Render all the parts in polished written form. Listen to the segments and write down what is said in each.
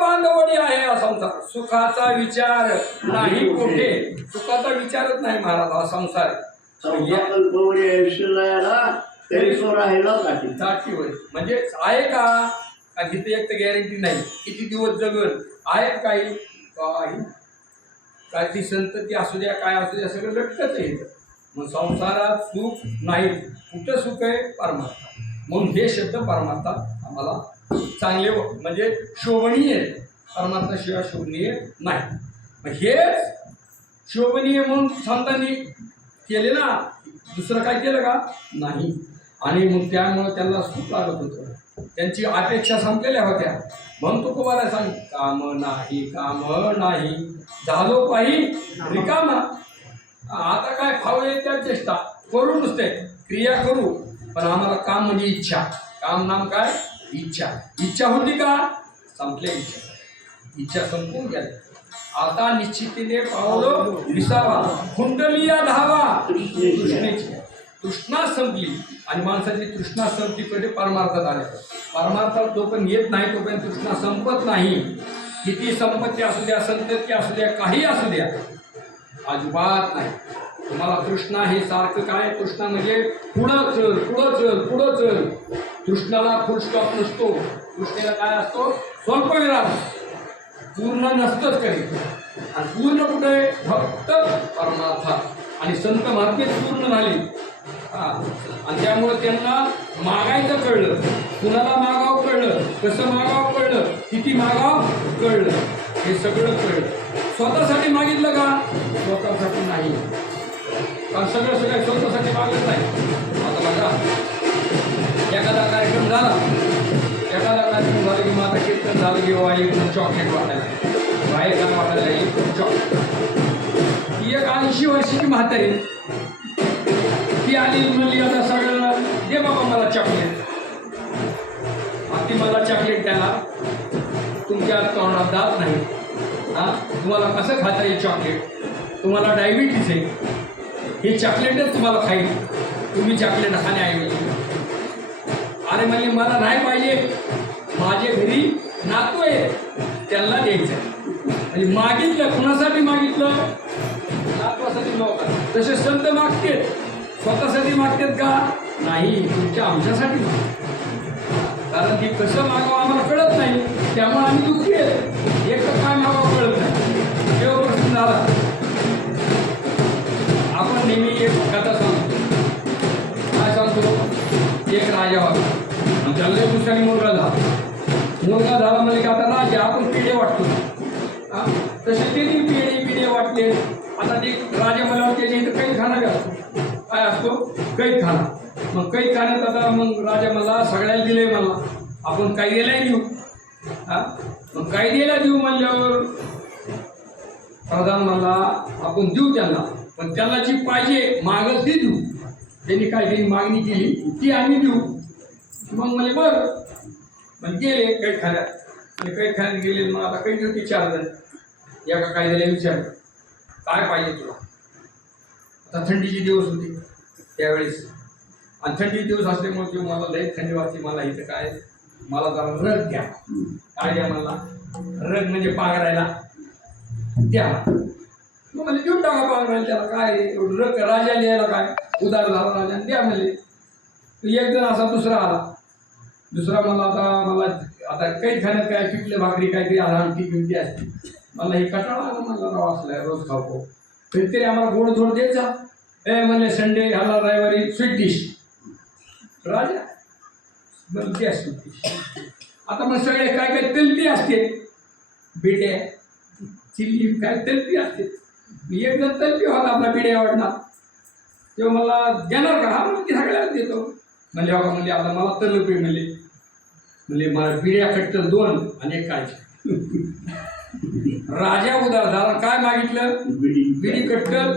बांधवडी आहे हा संसार. सुखाचा विचार नाही कुठे, सुखाचा विचारच नाही महाराज हा संसार. म्हणजे आहे का तिथे एक तर गॅरंटी नाही किती दिवस जगल आहे काही काय ती संतती असू द्या काय असू द्या सगळं लटकच आहे. मग संसारात सुख नाही, कुठं सुख आहे परमार्थ. म्हणून हे शब्द परमार्थ आम्हाला चांगले म्हणजे शोभनीय परमार्थ शिवाय शोभनीय नाही. मग हेच शोभनीय म्हणून संतांनी केले ना, दुसरं काय केलं का नाही. आणि मग त्यामुळं त्यांना सुख लागत होतं, त्यांची अपेक्षा संपलेल्या होत्या. म्हणून तो तुम्हाला सांग काम नाही झालो पाही रिकामा. आता काय फावले त्या चेष्टा करू, नुसते क्रिया करू, पण आम्हाला काम म्हणजे इच्छा. काम नाम काय इच्छा. इच्छा होती का संपल्या इच्छा संपून गेल्या. आता निश्चितीने पावलो विसावा कुंडलिया धावा. तृष्णा संपली आणि माणसाची तृष्णा संपली कधी परमार्थात आल्या. परमार्थात जोपर्यंत येत नाही तोपर्यंत तृष्णा संपत नाही. किती संपत्ती असू द्या, संतती असू द्या, काही असू द्या, अजिबात नाही. तुम्हाला तृष्णा हे सारखं काय, तृष्णा म्हणजे पुढं चल पुढं चल पुढं चल. तृष्णाला फुल स्टॉप नसतो. तृष्णेला काय असतो स्वल्प विराम, पूर्ण नसतंच काही. आणि पूर्ण कुठे फक्त परमार्थात. आणि संत महात्मे पूर्ण झाले. आणि त्यामुळे त्यांना मागायचं कळलं, कुणाला मागावं कळलं, कसं मागावं कळलं, किती मागावं कळलं, हे सगळं कळलं. स्वतःसाठी मागितलं का स्वतःसाठी नाही, कारण सगळं स्वतःसाठी मागत नाही. आता बघा एखादा कार्यक्रम झाला की माझा कीर्तन झालं की एक चॉकलेट वाटायला बाहेर काय वाटायला एक चॉकलेट. ती एक 80 वर्षाची म्हातारी ती आली म्हणली आता सगळं दे बाबा मला चॉकलेट. ती मला चॉकलेट द्याला, तुमच्या तोंडात दात नाही, तुम्हाला कसं खाता येईल चॉकलेट, तुम्हाला डायबिटीस आहे, हे चॉकलेटच तुम्हाला खाईल, तुम्ही चॉकलेट खाण्याऐवजी. अरे म्हणजे मला नाही पाहिजे, माझे घरी नातू आहे त्यांना द्यायचं. म्हणजे मागितलं कुणासाठी मागितलं, नातवासाठी नव्हतं. तसे संत मागतेत, स्वतःसाठी मागतात का नाही, तुमच्या आमच्यासाठी मागतात. कारण की कसं मागावं आम्हाला कळत नाही, त्यामुळे आम्ही दुःखी आहे. एक तर काय मागावं कळत नाही. तेव्हा प्रश्न झाला. आपण नेहमी एक कथा सांगतो. काय सांगतो, एक राजा होता, त्याला दुसऱ्याने मुलगा झाला म्हणजे की आता राजा आपण पिढे वाटतो, तसे ते पिढे वाटले. आता ते राजा मला त्याच्या इथं काही खाना असतो, काय असतो कैद खाना. मग कैद खाण्यात आता मग राजा मला सगळ्याला दिले, मला आपण काही दिलाय देऊ. मग काही दिला देऊ म्हणल्यावर प्रधान मला आपण देऊ त्यांना, पण त्यांना जी पाहिजे मागच ती देऊ. त्यांनी काय त्यांनी मागणी केली ती आम्ही देऊ. मग मला बरं. मग गेले कैद खाण्यात, आणि कैद खाण्यात गेले. मग आता कैद होती 4 जण. एका कायद्याला विचारलं काय पाहिजे तुला. आता थंडीचे दिवस होते त्यावेळेस, आणि थंडी दिवस असल्यामुळे ते मला लई थंडी वाजते, मला इथं काय मला जरा रग द्या. काय द्या मला रग, म्हणजे पांघरायला द्या. मग म्हणजे देऊन टाका पांघरायला त्याला, काय रग राजा लिहायला काय उदार झाला राजा द्या म्हणले. एक जण असा दुसरा आला. दुसरा मला आता कैद खाण्यात काय पिठलं भाकरी काहीतरी आमटी पिंटी असते, मला हे कटाळा आला. मला राव असलाय रोज खाऊ, तरी आम्हाला गोड धोड द्यायचा. म्हणले संडे ह्याला रविवारी स्वीट डिश. राजा मग त्या स्वीट डिश. आता मग सगळे काय काय तेलपी असते, बिड्या चिल्ली काय तेलपी असते. एक जण तेलपी होता आपला बिड्या आवडणार, तेव्हा मला देणार का, हा म्हणजे सगळ्याला देतो. म्हणजे बाबा म्हणजे आता मला तेलपी म्हणजे मला बिड्या कट्टर 2 आणि 1 कायचे. राजा उदार झाला. काय मागितलं, बिडी कट्टर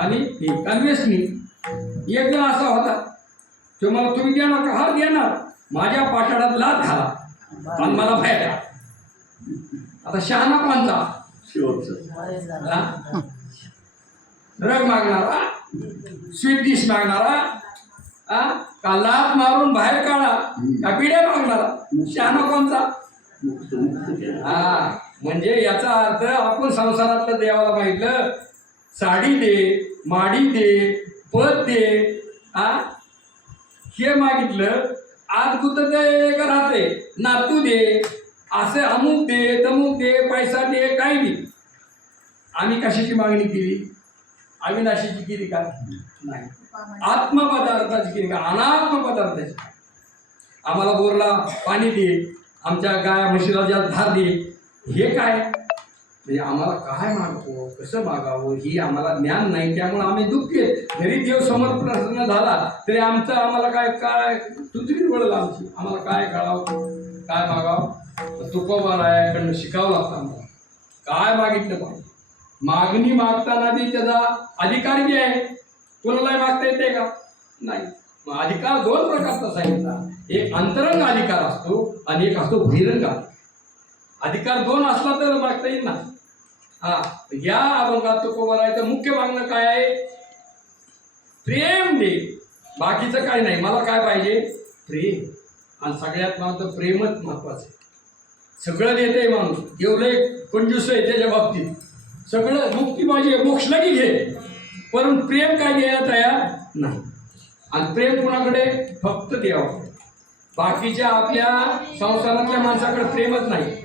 आणि कन्वेसनी. एक जण असा होता तो मला तुम्ही देणार का, हा देणार. माझ्या पाठाडात लात घाला आणि मला बाहेर. आता शहाणा कोणता, ड्रग मागणारा, स्वीट डिश मागणारा, का लात मारून बाहेर काढा, का पिढ्या मागणारा, शहाणा कोणता? म्हणजे याचा अर्थ आपण संसारातलं देवाला मागितलं, साडी दे, माडी दे, पद दे, हे मागितलं, आज कुठ दे राहते, नातू दे, असे अमुक दे, तमुक दे, पैसा दे, काही नाही. आम्ही कशाची मागणी केली? अविनाशीची केली का? नाही. आत्मपदार्थाची केली का? अनात्म पदार्थाची. आम्हाला बोरला पाणी दे, आमच्या गाय म्हशीला ज्या धार दे, हे काय? म्हणजे आम्हाला काय मागतो, कसं मागावं ही आम्हाला ज्ञान नाही. त्यामुळे आम्ही दुःखी आहे. जरी देव समोर प्रसन्न झाला तरी आम्हाला काय तुतरी वळलं आमची. आम्हाला काय कळावं, काय मागावं? तुकोबारायाकडनं शिकावं लागतं आम्हाला. काय मागितलं पाहिजे? मागणी मागताना बी त्याचा अधिकार बी आहे. कोणालाही मागता येते का? नाही. मग अधिकार दोन प्रकारचा सांगितला. एक अंतरंग अधिकार असतो आणि एक असतो बहिरंग अधिकार. दोन असला तर मागता येईल ना. या अभंगात तुकोबारायाचं मुख्य मागणं काय आहे? प्रेम दे, बाकीचं काय नाही. मला काय पाहिजे? प्रेम. आणि सगळ्यात महत्त्वाचं प्रेमच महत्वाचं आहे. सगळं देते माणूस, एवढं कंजूस आहे त्याच्या बाबतीत. सगळं मुक्ती पाहिजे, मोक्ष लगी घे, परंतु प्रेम काय द्यायला तयार नाही. आणि प्रेम कुणाकडे? फक्त देवाकडे. बाकीच्या आपल्या संसारातल्या माणसाकडे प्रेमच नाही.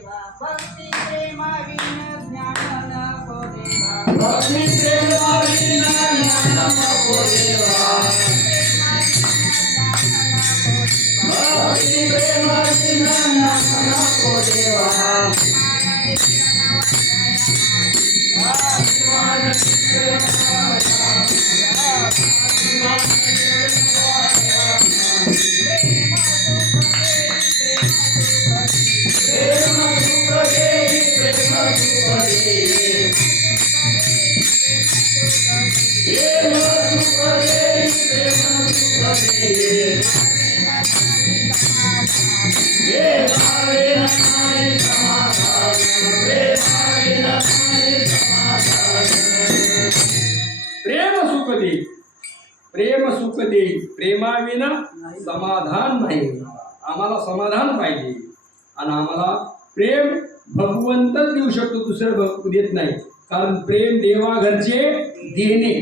प्रेम सुख देई, प्रेमाविना समाधान नाही. आम्हाला समाधान पाहिजे आणि आम्हाला प्रेम भगवंतच देऊ शकतो, दुसरं देत नाही. कारण प्रेम देवा घरचे देणे,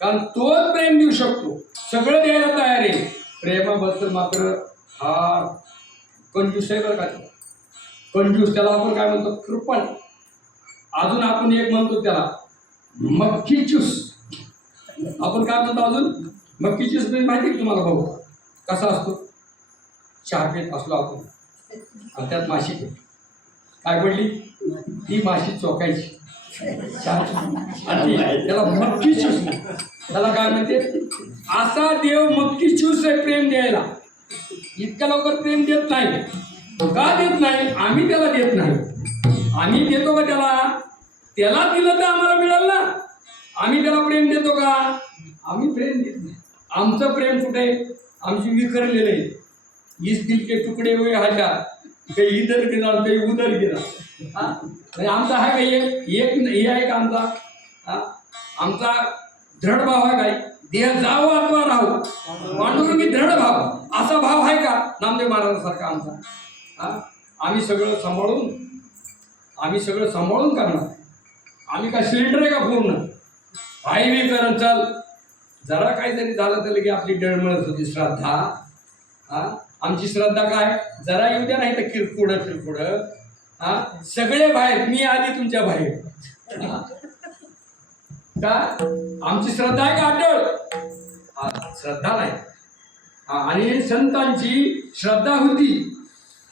कारण तोच प्रेम देऊ शकतो. सगळं द्यायला तयार आहे. प्रेमाबद्दल मात्र हा कंजूस आहे बरं का. कंजूस त्याला आपण काय म्हणतो? कृपण. अजून आपण एक म्हणतो त्याला मक्खी चूस. आपण काय म्हणतो अजून? मक्खी चूस माहिती आहे तुम्हाला भाऊ? कसा असतो? चहा पेत असलो आपण आणि त्यात माशी पेट काय पडली, ती माशी चोकायची आणि त्याला मक्खी चूस. त्याला काय म्हणते? असा देव मक्खी चूस आहे प्रेम द्यायला. इतक्या लवकर प्रेम देत नाही. का देत नाही? आम्ही त्याला देत नाही. आम्ही देतो का त्याला? त्याला दिलं तर आम्हाला मिळालं ना. आम्ही त्याला प्रेम देतो का? आम्ही प्रेम देत नाही. आमचं प्रेम कुठे? आमची विखरलेलं आहे. इस दिल के तुकडे हुए हजार, काही इधर गिरणार, काही उधर गिरणार. आमचा हा काही एक हे आहे का आमचा? आमचा दृढ भाव आहे काय? देह जावो अथवा राहू, पांडुरंगी दृढ भाव, असा भाव आहे का नामदेव महाराजांसारखा आमचा? आम्ही सगळं सांभाळून करणार. आम्ही काय सिलेंडर आहे का पूर्ण? हायवे करून चाल. जरा काहीतरी झालं तर की आपली डळमळत होती श्रद्धा. आमची श्रद्धा काय? जरा येऊ द्या, नाही तर किरकोळ. सगळे बाहेर, मी आधी तुमच्या बाहेर. का आमची श्रद्धा आहे का अटळ? श्रद्धा नाही. आणि संतांची श्रद्धा होती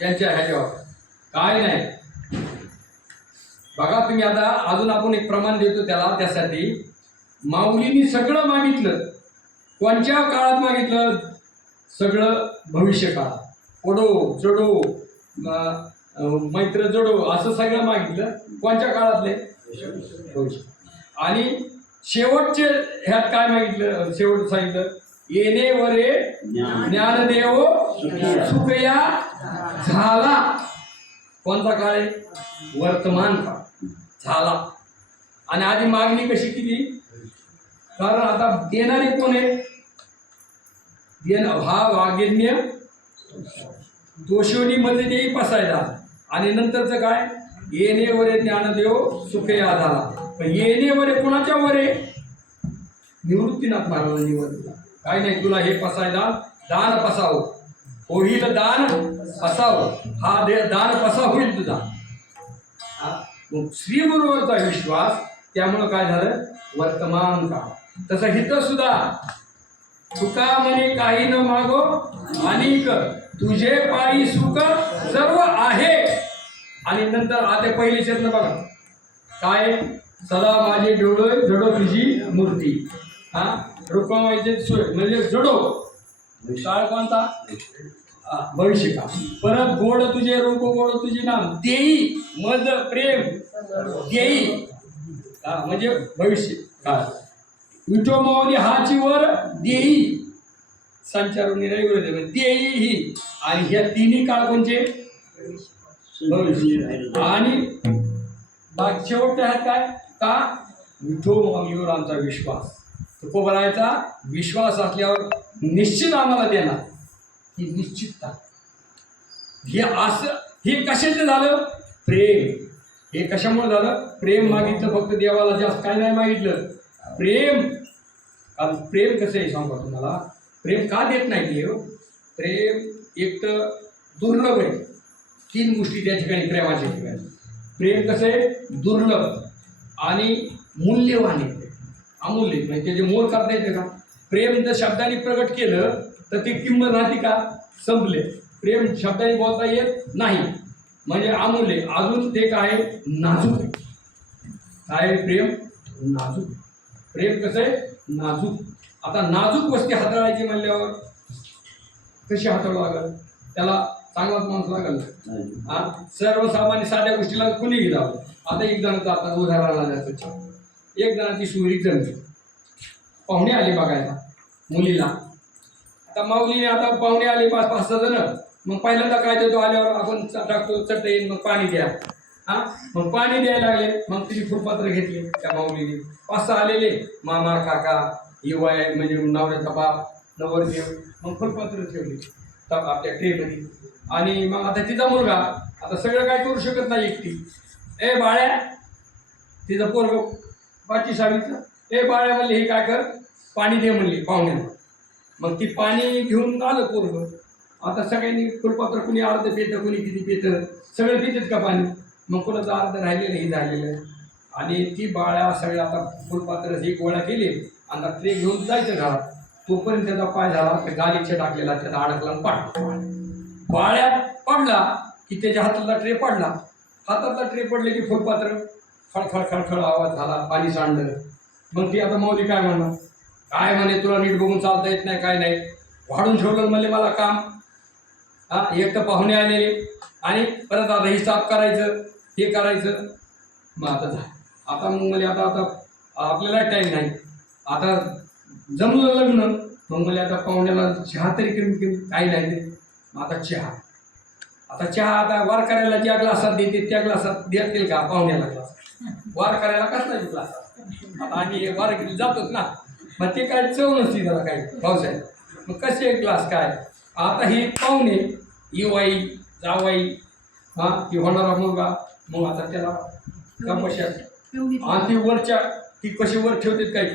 त्यांच्या ह्याच्यावर, काय नाही. बघा तुम्ही आता अजून आपण एक प्रमाण देतो त्याला. त्यासाठी माऊलींनी सगळं मागितलं. कोणत्या काळात मागितलं? सगळं भविष्य काळात. ओढो जडो मैत्र जडो असं सगळं मागितलं. कोणत्या काळातले? भविष्य. आणि शेवटचे ह्यात काय मागितलं? शेवट सांगितलं येणे वरे ज्ञानदेव सुखया झाला. कोणता काळ आहे? वर्तमान काळ. झाला. आणि आधी मागणी कशी केली? कारण आता देणारे कोण आहे? हा वागिन्य दोषोनी मध्ये देई पसायला. आणि नंतरचं काय? येणेवरे ज्ञानदेव सुखया झाला. पण येणेवरे कोणाच्या वरे? निवृत्तीनाथ महाराजांनी वर दिला. काय नाही, तुला हे पसायला दान पसाव होईल, दान पसाव, हा दान पसा होईल तुझा. मग श्री गुरुवरचा विश्वास, त्यामुळं काय झालं? वर्तमान काळ. तसं हित सुद्धा तुका म्हणे काही न मागो अनिक, तुझे पायी सुख सर्व आहे. आणि नंतर आता पहिले चरण बघा काय? सदा माझे डोळे जडो तुझी मूर्ती. हा, रुक्माईचे सोय म्हणजे जडो काळ कोणता? भविष्यकाळ. परत गोड तुझे रूप, गोड तुझे नाम, देई मज प्रेम देई, म्हणजे भविष्य काळ. विठो माऊली हाची वर देई, संचारून देई ही. आणि ह्या तिन्ही काळ कोणचे? भविष्य. आणि शेवटचे आहेत काय? का? विठो माऊलीवर आमचा विश्वास. तुकोबरायचा विश्वास असल्यावर निश्चित आम्हाला देणार, ही निश्चितता. हे असं, हे कशाचं झालं? प्रेम. हे कशामुळे झालं? प्रेम मागितलं फक्त देवाला, जास्त काय नाही मागितलं, प्रेम. कारण प्रेम कसं आहे सांगू तुम्हाला? प्रेम का देत नाही देव? प्रेम एक तर दुर्लभ आहे. 3 गोष्टी त्या ठिकाणी प्रेमाच्या ठिकाणी. प्रेम कसं आहे? दुर्लभ आणि मूल्यवान आहे, अमूल्य. म्हणजे त्याचे मोल करता येते का? प्रेम जर शब्दाने प्रगट केलं तर ती किंमत राहते का? संपले. प्रेम शब्दाने बोलता येत नाही, म्हणजे अमूल्य. अजून ते काय? नाजूक आहे. काय प्रेम? नाजूक. प्रेम कसं आहे? नाजूक. आता नाजूक वस्ती हाताळायची म्हणल्यावर कशी हाताळावं लागेल? त्याला चांगलाच माणूस लागेल. हा, सर्वसामान्य साध्या गोष्टीला कुणी घ्यावं. आता एक जणांचं आता उदाहरणाला द्यायचं. एक जणांची सुरी जमली, पाहुणे आले बघायला मुलीला. आता माऊलीने आता पाहुणे आले 5-6 जण. मग पहिल्यांदा काय देतो? आल्यावर आपण टाकतो चटई, मग पाणी द्या. हा, मग पाणी द्यायला लागले. मग तिने फुलपात्र घेतले त्या माऊलीने. 5-6 आलेले, मामा, काका, युवा म्हणजे नवऱ्याचा बाप, नवरदेव. मग फुलपात्र ठेवले आपल्या ट्रेमध्ये. आणि मग आता तिचा मुलगा आता सगळं काय करू शकत नाही एकटी. ए बाळ्या, तिचं पोरग 5वी-6वीचं, ए बाळ्या म्हणले, हे काय कर, पाणी दे म्हणले पाहुण्याला. मग ती पाणी घेऊन आलं पोरग. आता सगळ्यांनी फुलपात्र, कुणी अर्ध पितं, कुणी किती पितं, सगळं पितात का पाणी? मग कोणाचं अर्ध राहिलेलं, हे झालेलं. आणि ती बाळ्या सगळ्या आता फुलपात्र हे गोळा केले आणि ट्रे घेऊन जायचं घरात. तोपर्यंत त्याचा पाय झाला त्या गालीच्या टाकलेला, त्याचा अडकला पाड. बाळ्या पडला की त्याच्या हातातला ट्रे पडला. हातातला ट्रे पडले की फुलपात्र खळखळ खळखळ आवाज झाला, पाणी सांडलं. मग ती आता माऊली काय म्हणणार? काय म्हणे, तुला नीट बघून चालता येत नाही, काय नाही, वाढून ठेवलं म्हणले मला काम. हा, एक तर पाहुणे आलेले आणि परत आता हे साफ करायचं, हे करायचं. मग आता मग मला आता आपल्याला टाईम नाही. आता जमलं लग्न, मग मला आता पाहुण्याला चहा तरी कमी काही नाही. आता चहा आता वार करायला ज्या ग्लासात देते त्या ग्लासात देतील का पाहुण्याला ग्लास? वार करायला कसला ग्लास? आता आम्ही वार केली जातोच ना. मग ते काय चव नसती त्याला काय पावसाळ्यात. मग कसे एक ग्लास काय? आता ही पाहुणे, युवाई, जावाई, हा, ती होणारा मुलगा. मग आता त्याला कपशा आणि ती वरच्या, ती कशी वर ठेवतात काय?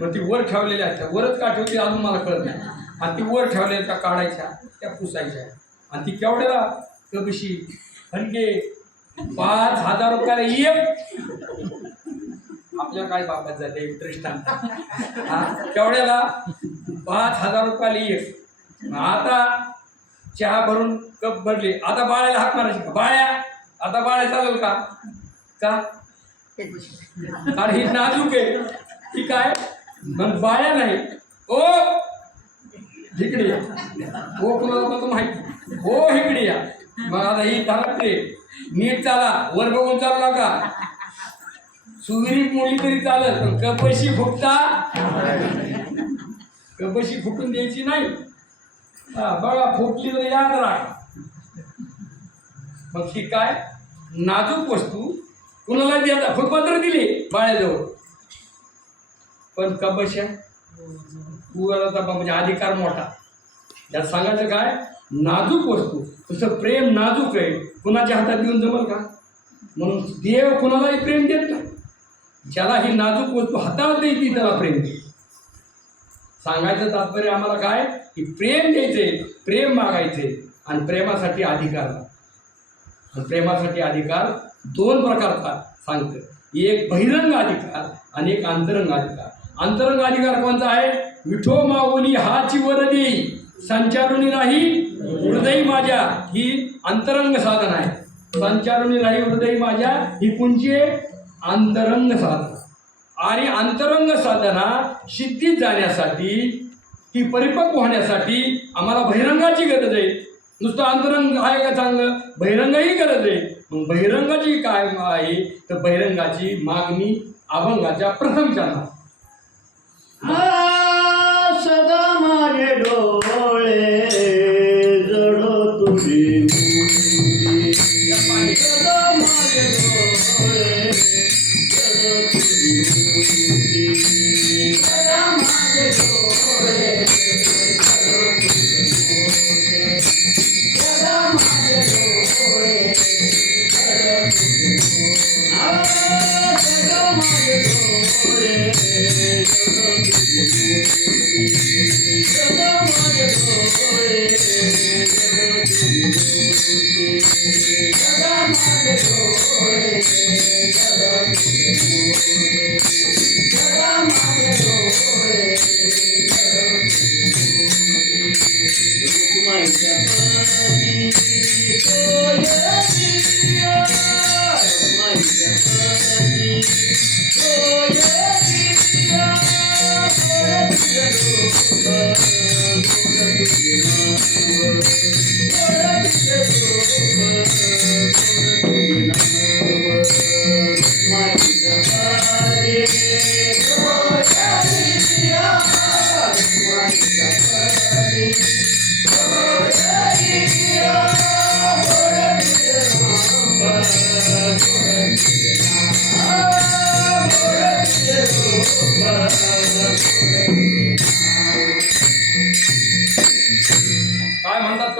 मग ती वर ठेवलेल्या आहेत, वरच का ठेवते अजून मला कळत नाही. आणि ती वर ठेवलेल्या त्या काढायच्या, त्या पुसायच्या. आणि ती केवढ्याला? कबशी हनके 5,000 रुपयाला एक. आपल्या काय बाबत जाते दृष्टांत. हा, केवढ्याला? 5,000 रुपयाला एक. आता चहा भरून कप भरले. आता बाळ्याला हाक मारायची का? बाळ्या, आता बाळ्या चालेल का? कारण ही नाजूक आहे. ती काय मग बाळ्या नाही, ओ इकडे या. हो कुणाला बघ माहिती, हो इकडे या. मग आता ही धाकटे नीट चाला, वर बघून चालू नका. सुविरी मोडली तरी चालत, पण कपशी फुटता, कपशी फुटून द्यायची नाही. बघा फुटली तर याद राख. मग ही काय नाजूक वस्तू कुणाला द्या फुटपात्र दिली बाळ्याजवळ, पण कबशा कुवाला म्हणजे अधिकार मोठा. त्यात सांगायचं काय, नाजूक वस्तू, तसं प्रेम नाजूक आहे, कुणाच्या हातात देऊन जमल का? म्हणून देव कुणालाही प्रेम देत नाही. ज्याला ही नाजूक वस्तू हातावर द्यायची त्याला प्रेम दे. सांगायचं तात्पर्य आम्हाला काय, की प्रेम द्यायचे, प्रेम मागायचे, आणि प्रेमासाठी अधिकार. आणि प्रेमासाठी अधिकार दोन प्रकारचा सांगतं, एक बहिरंग अधिकार आणि एक अंतरंग अधिकार. अंतरंग अधिकार कोणता आहे, विठो माऊली हाची वर देई संचारुनी राही हृदय माझ्या, ही अंतरंग साधन आहे. संचारुनी राही हृदय माझ्या ही कोणची आहे, अंतरंग साधना. आणि अंतरंग साधना सिद्धीत जाण्यासाठी, ती परिपक्व होण्यासाठी आम्हाला बहिरंगाची गरज आहे. नुसतं अंतरंग आहे का चांगलं, बहिरंगही गरज आहे. मग बहिरंगाची काय आहे, तर बहिरंगाची मागणी अभंगाच्या प्रथम चरणात. सदा माझे डोळे जडो तुझी मुठी, सदा माझे डोळे जडो तुझी मुठी, सदा माझे डोळे जडो तुझी मुठी, सदा माझे डोळे जडो तुझी मुठी, सदा माझे डोळे काय म्हणतात